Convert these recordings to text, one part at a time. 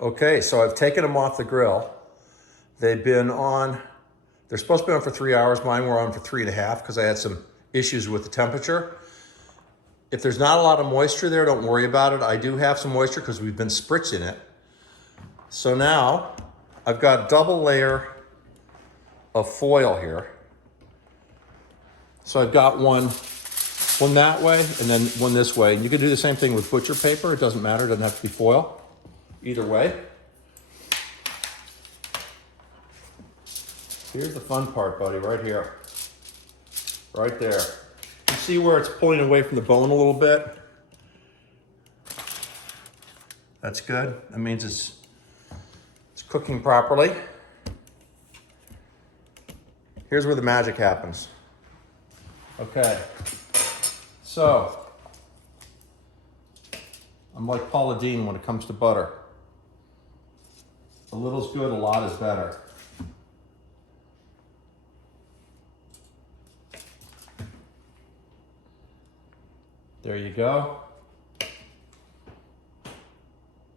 Okay, so I've taken them off the grill. They've been on, they're supposed to be on for 3 hours. Mine were on for 3.5 because I had some issues with the temperature. If there's not a lot of moisture there, don't worry about it. I do have some moisture because we've been spritzing it. So now I've got a double layer of foil here. So I've got one that way and then one this way. And you can do the same thing with butcher paper. It doesn't matter, it doesn't have to be foil. Either way. Here's the fun part, buddy, right here. Right there. You see where it's pulling away from the bone a little bit? That's good. That means it's cooking properly. Here's where the magic happens. Okay. So, I'm like Paula Deen when it comes to butter. A little's good, a lot is better. There you go.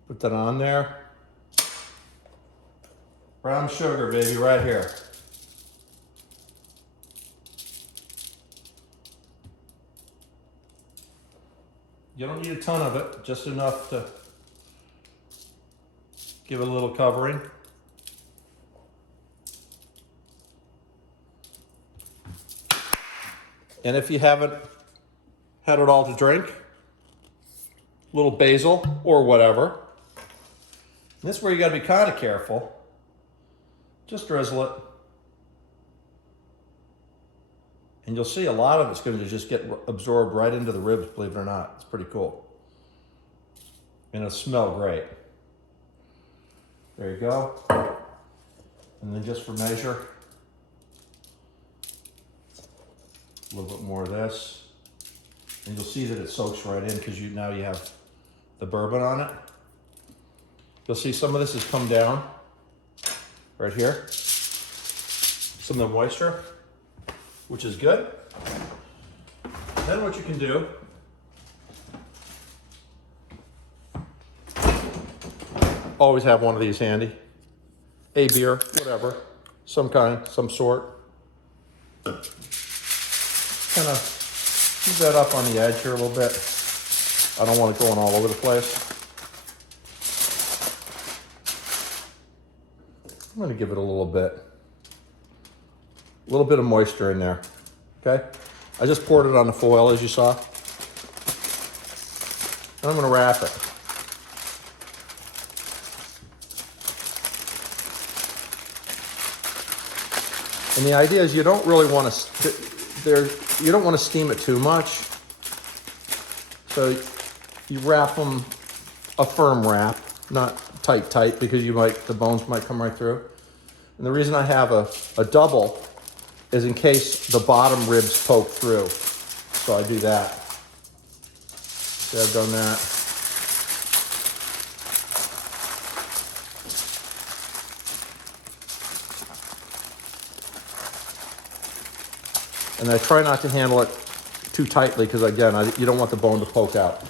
Put that on there. Brown sugar, baby, right here. You don't need a ton of it, just enough to give it a little covering. And if you haven't had it all to drink, a little basil or whatever. And this is where you gotta be kind of careful. Just drizzle it. And you'll see a lot of it's gonna just get absorbed right into the ribs, believe it or not. It's pretty cool. And it'll smell great. There you go. And then just for measure, a little bit more of this. And you'll see that it soaks right in because now you have the bourbon on it. You'll see some of this has come down right here. Some of the moisture, which is good. Then what you can do, always have one of these handy. A beer, whatever, some kind, some sort. Kind of move that up on the edge here a little bit. I don't want it going all over the place. I'm gonna give it a little bit of moisture in there, okay? I just poured it on the foil as you saw. And I'm gonna wrap it. And the idea is you don't really want to steam it too much. So you wrap them a firm wrap, not tight, because the bones might come right through. And the reason I have a double is in case the bottom ribs poke through. So I do that. So I've done that. And I try not to handle it too tightly because again, you don't want the bone to poke out.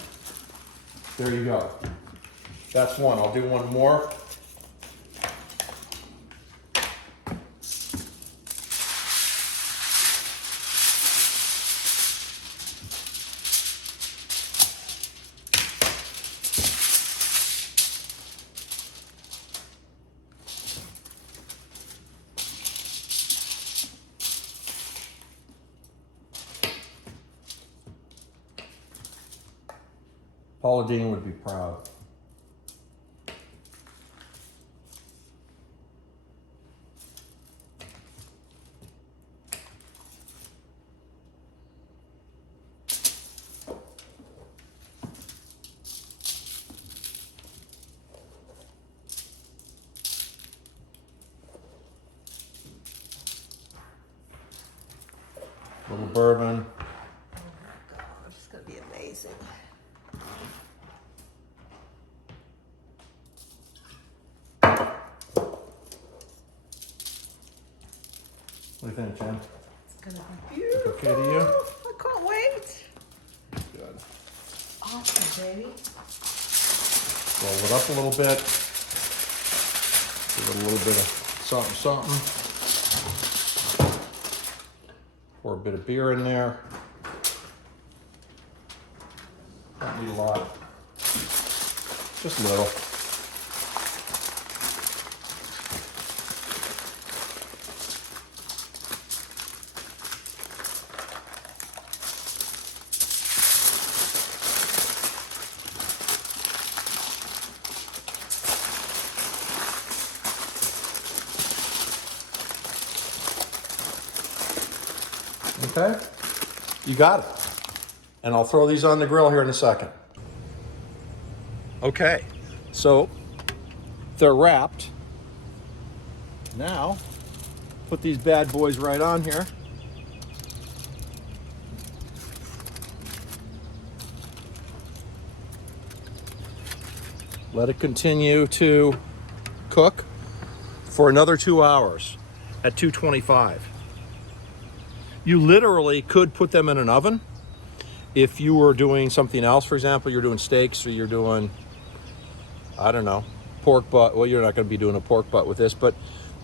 There you go. That's one. I'll do one more. Paula Deen would be proud. Little bourbon. Oh my God, it's gonna be amazing. What do you think, Jen? It's gonna be beautiful. Okay to you? I can't wait. Good. Awesome, baby. Roll it up a little bit. Give it a little bit of something, something. Pour a bit of beer in there. Don't need a lot. Just a little. Okay, you got it. And I'll throw these on the grill here in a second. Okay, so they're wrapped. Now, put these bad boys right on here. Let it continue to cook for another 2 hours at 225. You literally could put them in an oven if you were doing something else. For example, you're doing steaks or you're doing, I don't know, pork butt. Well, you're not going to be doing a pork butt with this, but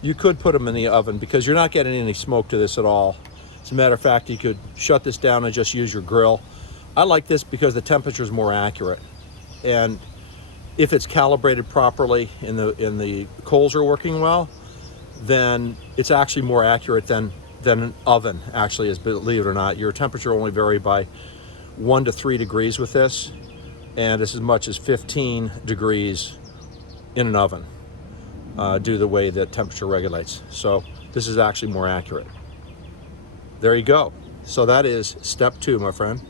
you could put them in the oven because you're not getting any smoke to this at all. As a matter of fact, you could shut this down and just use your grill. I like this because the temperature is more accurate. And if it's calibrated properly and the coals are working well, then it's actually more accurate than an oven actually is, believe it or not. Your temperature only vary by 1 to 3 degrees with this, and it's as much as 15 degrees in an oven due to the way that temperature regulates. So this is actually more accurate. There you go. So that is step 2, my friend.